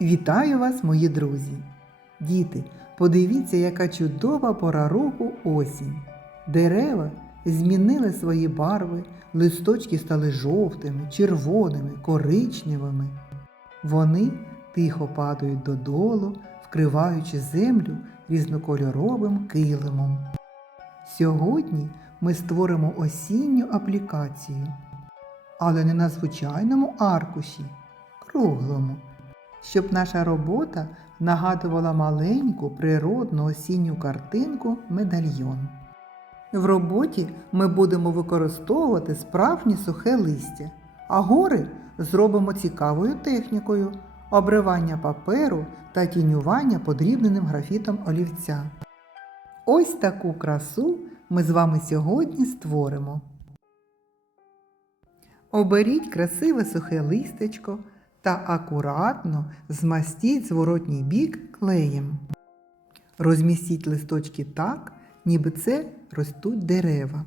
Вітаю вас, мої друзі! Діти, подивіться, яка чудова пора року осінь. Дерева змінили свої барви, листочки стали жовтими, червоними, коричневими. Вони тихо падають додолу, вкриваючи землю різнокольоровим килимом. Сьогодні ми створимо осінню аплікацію, але не на звичайному аркуші, круглому, щоб наша робота нагадувала маленьку природну осінню картинку медальйон. В роботі ми будемо використовувати справжнє сухе листя, а гори зробимо цікавою технікою обривання паперу та тінювання подрібненим графітом олівця. Ось таку красу ми з вами сьогодні створимо. Оберіть красиве сухе листечко та акуратно змастіть зворотній бік клеєм. Розмістіть листочки так, ніби це ростуть дерева.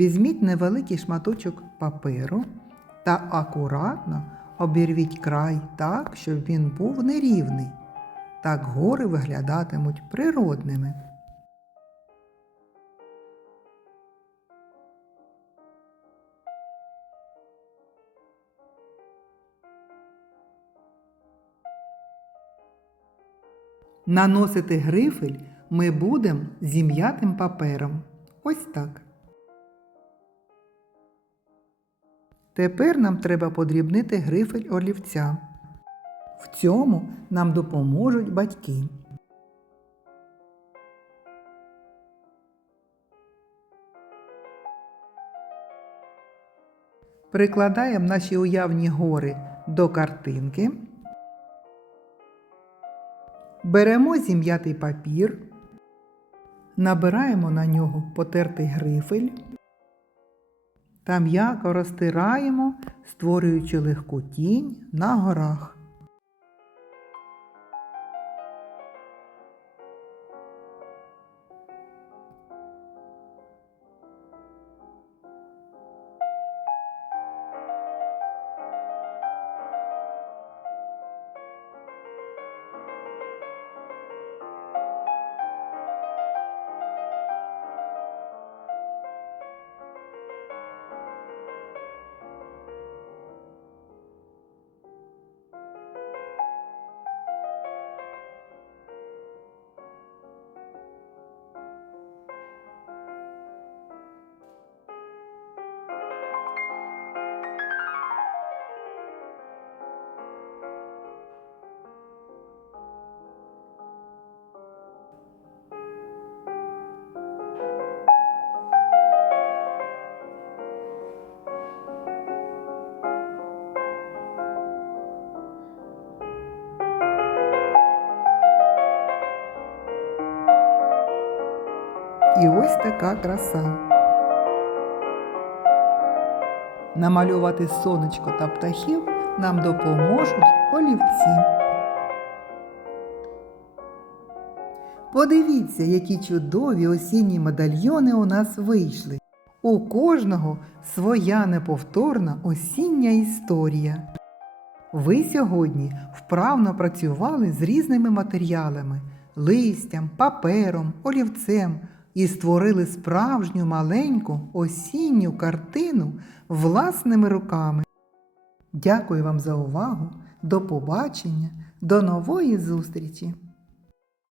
Візьміть невеликий шматочок паперу та акуратно обірвіть край так, щоб він був нерівний. Так гори виглядатимуть природними. Наносити грифель ми будемо зім'ятим папером. Ось так. Тепер нам треба подрібнити грифель олівця. В цьому нам допоможуть батьки. Прикладаємо наші уявні гори до картинки. Беремо зім'ятий папір, набираємо на нього потертий грифель та м'яко розтираємо, створюючи легку тінь на горах. І ось така краса. Намалювати сонечко та птахів нам допоможуть олівці. Подивіться, які чудові осінні медальйони у нас вийшли. У кожного своя неповторна осіння історія. Ви сьогодні вправно працювали з різними матеріалами листям, папером, олівцем і створили справжню маленьку осінню картину власними руками. Дякую вам за увагу. До побачення, до нової зустрічі!